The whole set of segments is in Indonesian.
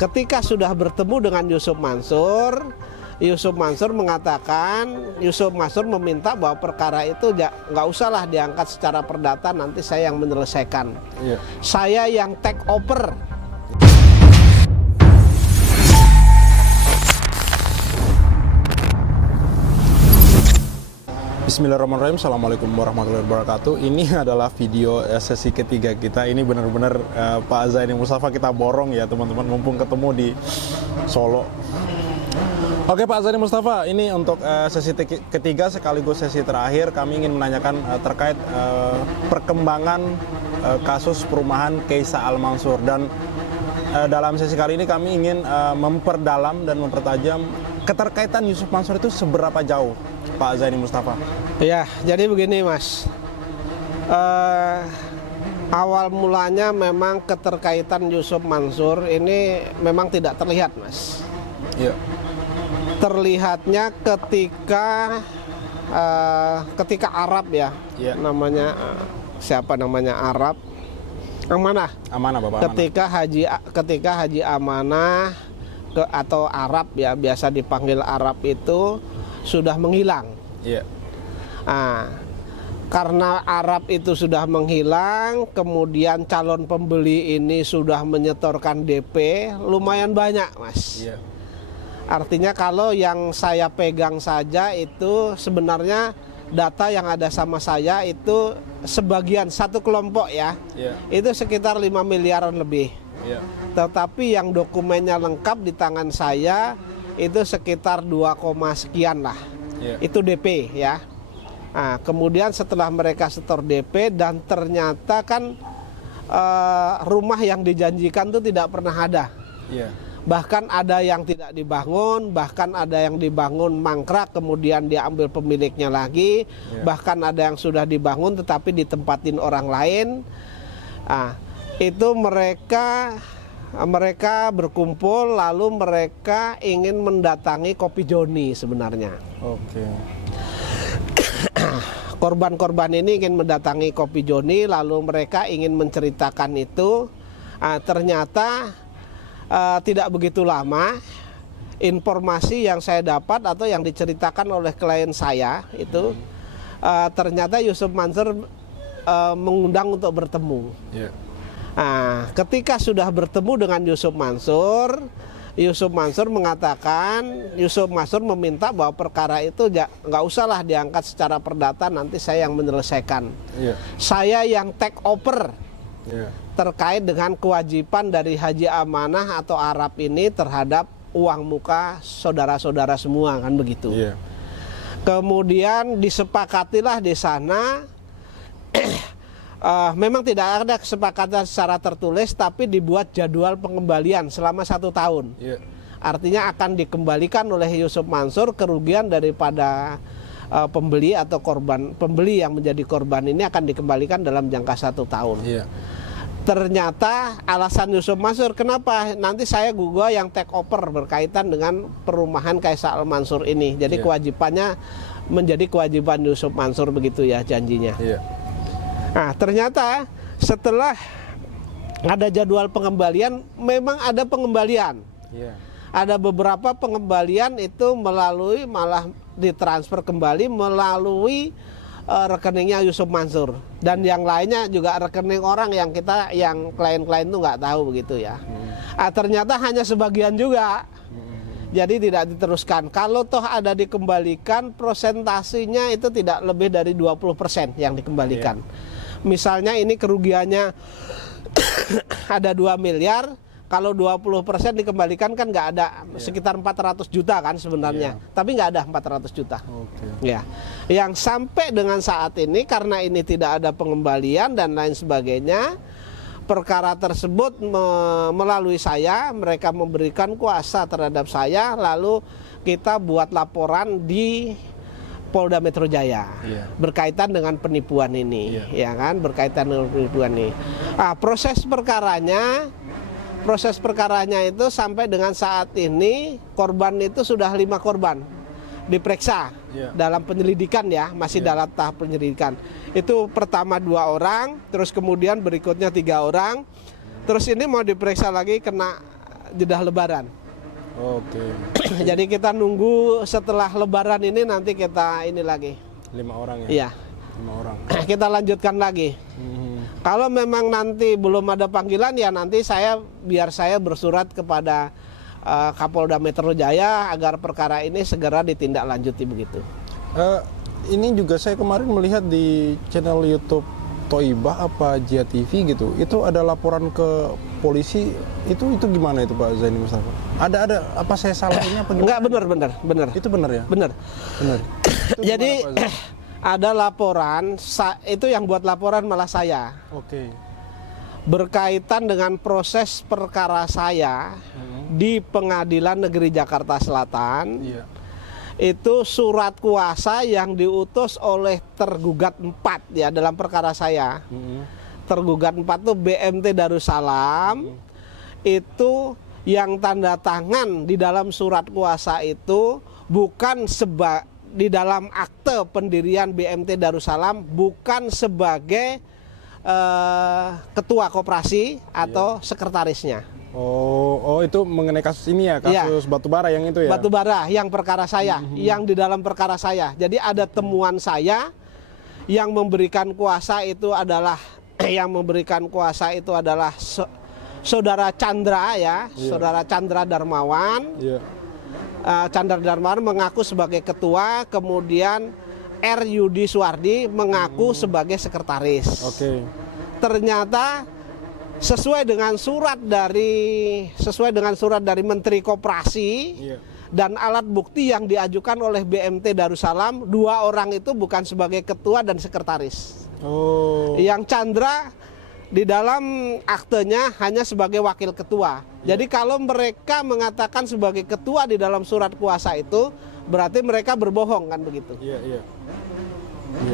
Ketika sudah bertemu dengan Yusuf Mansur mengatakan, Yusuf Mansur meminta bahwa perkara itu nggak usahlah diangkat secara perdata, nanti saya yang menyelesaikan. Saya yang take over. Bismillahirrahmanirrahim. Assalamualaikum warahmatullahi wabarakatuh. Ini adalah video sesi ketiga kita. Ini benar-benar Pak Zaini Mustafa kita borong ya teman-teman, mumpung ketemu di Solo. Oke Pak Zaini Mustafa, ini untuk sesi ketiga sekaligus sesi terakhir, kami ingin menanyakan terkait perkembangan kasus perumahan Kaisa Al-Mansur. Dan dalam sesi kali ini kami ingin memperdalam dan mempertajam keterkaitan Yusuf Mansur itu seberapa jauh, Pak Zaini Mustafa. Ya, jadi begini Mas, awal mulanya memang keterkaitan Yusuf Mansur ini memang tidak terlihat Mas. Iya. Terlihatnya ketika Arab ya, namanya siapa namanya Arab, Amanah Bapak. Ketika Haji Amanah atau Arab ya, biasa dipanggil Arab, itu sudah menghilang. Iya. Karena Arab itu sudah menghilang, kemudian calon pembeli ini sudah menyetorkan DP lumayan banyak Mas. Iya. Artinya kalau yang saya pegang saja itu sebenarnya data yang ada sama saya itu sebagian satu kelompok ya, itu sekitar 5 miliaran lebih. Tetapi yang dokumennya lengkap di tangan saya itu sekitar 2, sekian lah. Itu DP ya. Kemudian setelah mereka setor DP dan ternyata kan rumah yang dijanjikan itu tidak pernah ada. Bahkan ada yang tidak dibangun, bahkan ada yang dibangun mangkrak kemudian diambil pemiliknya lagi, bahkan ada yang sudah dibangun tetapi ditempatin orang lain. Itu mereka berkumpul lalu mereka ingin mendatangi Kopi Joni sebenarnya. Korban-korban ini ingin mendatangi Kopi Joni lalu mereka ingin menceritakan itu. Ternyata tidak begitu lama informasi yang saya dapat atau yang diceritakan oleh klien saya itu ternyata Yusuf Mansur mengundang untuk bertemu. Ketika sudah bertemu dengan Yusuf Mansur mengatakan, Yusuf Mansur meminta bahwa perkara itu nggak usahlah diangkat secara perdata, nanti saya yang menyelesaikan. Saya yang take over. Terkait dengan kewajiban dari Haji Amanah atau Arab ini terhadap uang muka saudara-saudara semua, kan begitu. Kemudian disepakatilah di sana, memang tidak ada kesepakatan secara tertulis, tapi dibuat jadwal pengembalian selama 1 tahun. Artinya akan dikembalikan oleh Yusuf Mansur kerugian daripada pembeli atau pembeli yang menjadi korban ini akan dikembalikan dalam jangka 1 tahun. Ternyata alasan Yusuf Mansur, kenapa nanti saya gua yang take over berkaitan dengan perumahan Kaisa Al-Mansur ini. Jadi kewajibannya menjadi kewajiban Yusuf Mansur, begitu ya janjinya. Ternyata setelah ada jadwal pengembalian, memang ada pengembalian. Ada beberapa pengembalian itu malah ditransfer kembali melalui rekeningnya Yusuf Mansur, dan yang lainnya juga rekening orang yang klien-klien itu nggak tahu begitu ya. Ternyata hanya sebagian juga, jadi tidak diteruskan. Kalau toh ada dikembalikan, prosentasinya itu tidak lebih dari 20% yang dikembalikan. Misalnya ini kerugiannya ada 2 miliar, kalau 20% dikembalikan kan nggak ada, sekitar 400 juta kan sebenarnya, tapi nggak ada 400 juta. Ya, yang sampai dengan saat ini karena ini tidak ada pengembalian dan lain sebagainya, perkara tersebut melalui saya, mereka memberikan kuasa terhadap saya, lalu kita buat laporan di Polda Metro Jaya berkaitan dengan penipuan ini, ya kan, berkaitan dengan penipuan ini. Proses perkaranya itu sampai dengan saat ini korban itu sudah 5 korban diperiksa dalam penyelidikan ya, masih dalam tahap penyelidikan. Itu pertama 2 orang, terus kemudian berikutnya 3 orang, terus ini mau diperiksa lagi kena jeda Lebaran. Oke. Jadi kita nunggu setelah Lebaran ini nanti kita ini lagi. 5 orang ya? Iya. 5 orang. Kita lanjutkan lagi. Kalau memang nanti belum ada panggilan ya nanti biar saya bersurat kepada Kapolda Metro Jaya agar perkara ini segera ditindaklanjuti begitu. Ini juga saya kemarin melihat di channel YouTube Toibah apa Jia TV gitu, itu ada laporan ke polisi, itu gimana itu Pak Zaini Mustafa? Ada apa saya salah ini apa gimana? Enggak, benar. Itu benar ya? Benar. Jadi gimana, ada laporan, itu yang buat laporan malah saya. Oke. Berkaitan dengan proses perkara saya di Pengadilan Negeri Jakarta Selatan. Iya. Itu surat kuasa yang diutus oleh tergugat 4 ya dalam perkara saya. Tergugat 4 itu BMT Darussalam. Itu yang tanda tangan di dalam surat kuasa itu bukan di dalam akte pendirian BMT Darussalam bukan sebagai ketua koperasi atau sekretarisnya. Oh itu mengenai kasus ini ya, kasus batubara yang itu ya? Batubara yang perkara saya, yang di dalam perkara saya. Jadi ada temuan saya yang memberikan kuasa itu adalah Saudara Chandra ya, Saudara Chandra Darmawan. Chandra Darmawan mengaku sebagai ketua, kemudian R. Yudi Suwardi mengaku sebagai sekretaris. Oke. Ternyata sesuai dengan surat dari Menteri Koperasi dan alat bukti yang diajukan oleh BMT Darussalam, 2 orang itu bukan sebagai ketua dan sekretaris. Yang Chandra di dalam aktenya hanya sebagai wakil ketua. Jadi kalau mereka mengatakan sebagai ketua di dalam surat kuasa itu berarti mereka berbohong kan begitu.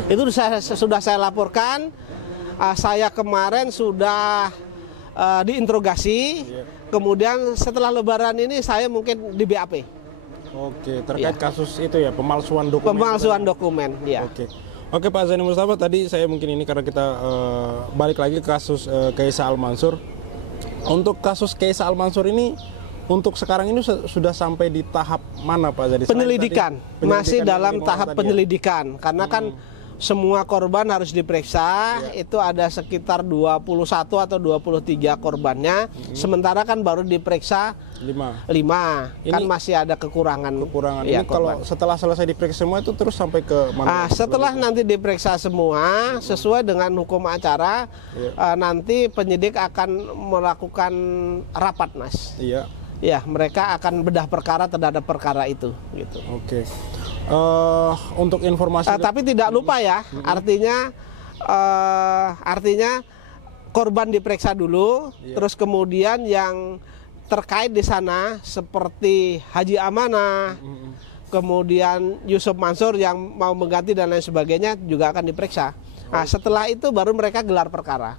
Itu sudah saya laporkan. Saya kemarin sudah diinterogasi, kemudian setelah Lebaran ini saya mungkin di BAP. Oke, terkait kasus itu ya, pemalsuan dokumen. Pemalsuan dokumen, ya. Oke Pak Zaini Mustafa, tadi saya mungkin ini karena kita balik lagi ke kasus Kaisa Al-Mansur. Untuk kasus Kaisa Al-Mansur ini, untuk sekarang ini sudah sampai di tahap mana Pak Zaini? Penyelidikan, masih dalam tahap penyelidikan, karena kan semua korban harus diperiksa. Itu ada sekitar 21 atau 23 korbannya. Sementara kan baru diperiksa 5. Kan masih ada kekurangan. Ini kalau setelah selesai diperiksa semua itu terus sampai ke mana? Setelah nanti diperiksa semua sesuai dengan hukum acara, nanti penyidik akan melakukan rapat, Mas. Ya, mereka akan bedah perkara terhadap perkara itu gitu. Oke. Untuk informasi tapi tidak lupa ya, artinya korban diperiksa dulu, terus kemudian yang terkait di sana seperti Haji Amanah, kemudian Yusuf Mansur yang mau mengganti dan lain sebagainya juga akan diperiksa. Setelah itu baru mereka gelar perkara.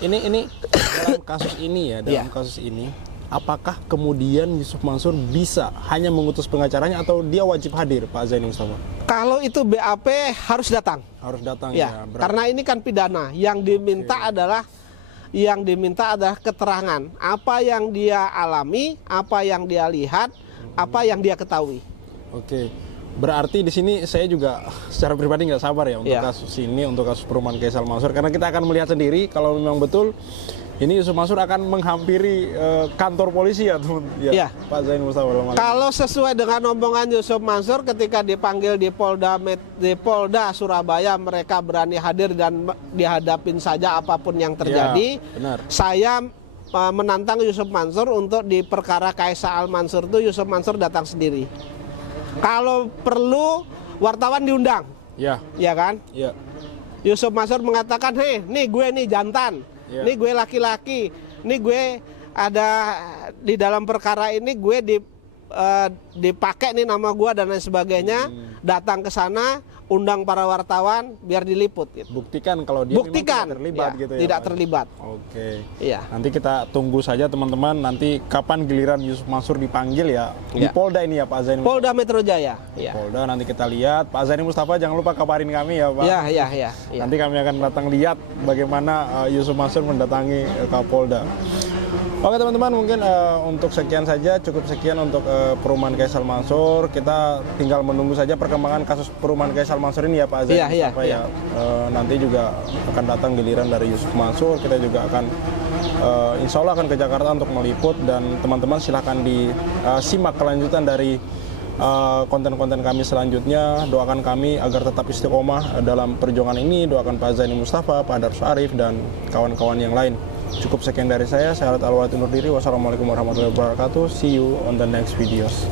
Ini dalam kasus ini ya, kasus ini, apakah kemudian Yusuf Mansur bisa hanya mengutus pengacaranya atau dia wajib hadir, Pak Zaini Mustafa? Kalau itu BAP harus datang. Harus datang ya. Karena ini kan pidana, yang diminta adalah keterangan apa yang dia alami, apa yang dia lihat, apa yang dia ketahui. Oke. Berarti di sini saya juga secara pribadi nggak sabar ya untuk kasus ini, untuk kasus perumahan Kaisa Al-Mansur, karena kita akan melihat sendiri kalau memang betul ini Yusuf Mansur akan menghampiri kantor polisi ya, teman. Ya, Pak Zaini Mustafa. Kalau sesuai dengan omongan Yusuf Mansur ketika dipanggil di Polda Surabaya, mereka berani hadir dan dihadapin saja apapun yang terjadi. Benar. Saya menantang Yusuf Mansur untuk di perkara Kaisa Al-Mansur itu Yusuf Mansur datang sendiri. Kalau perlu wartawan diundang. Ya kan? Yusuf Mansur mengatakan, "Hei, nih gue nih jantan. Ini gue laki-laki, ini gue ada di dalam perkara ini gue dipakai nih nama gue dan lain sebagainya. Datang ke sana, undang para wartawan biar diliput." Gitu. Buktikan kalau dia tidak terlibat gitu ya. Tidak terlibat. Oke. Nanti kita tunggu saja teman-teman. Nanti kapan giliran Yusuf Mansur dipanggil ya di Polda ini ya Pak Zaini. Polda Metro Jaya. Polda nanti kita lihat. Pak Zaini Mustafa jangan lupa kabarin kami ya Pak. Iya. Nanti kami akan datang lihat bagaimana Yusuf Mansur mendatangi Kapolda. Oke teman-teman, mungkin untuk sekian saja, cukup sekian untuk perumahan Kaisal Mansur. Kita tinggal menunggu saja perkembangan kasus perumahan Kaisal Mansur ini ya Pak Azai. Iya. Nanti juga akan datang giliran dari Yusuf Mansur. Kita juga akan insya Allah akan ke Jakarta untuk meliput, dan teman-teman silahkan disimak kelanjutan dari konten-konten kami selanjutnya. Doakan kami agar tetap istiqomah dalam perjuangan ini. Doakan Pak Zaini Mustafa, Pak Darus Arif, dan kawan-kawan yang lain. Cukup sekian dari saya. Saya Alwat undur diri. Wassalamualaikum warahmatullahi wabarakatuh. See you on the next videos.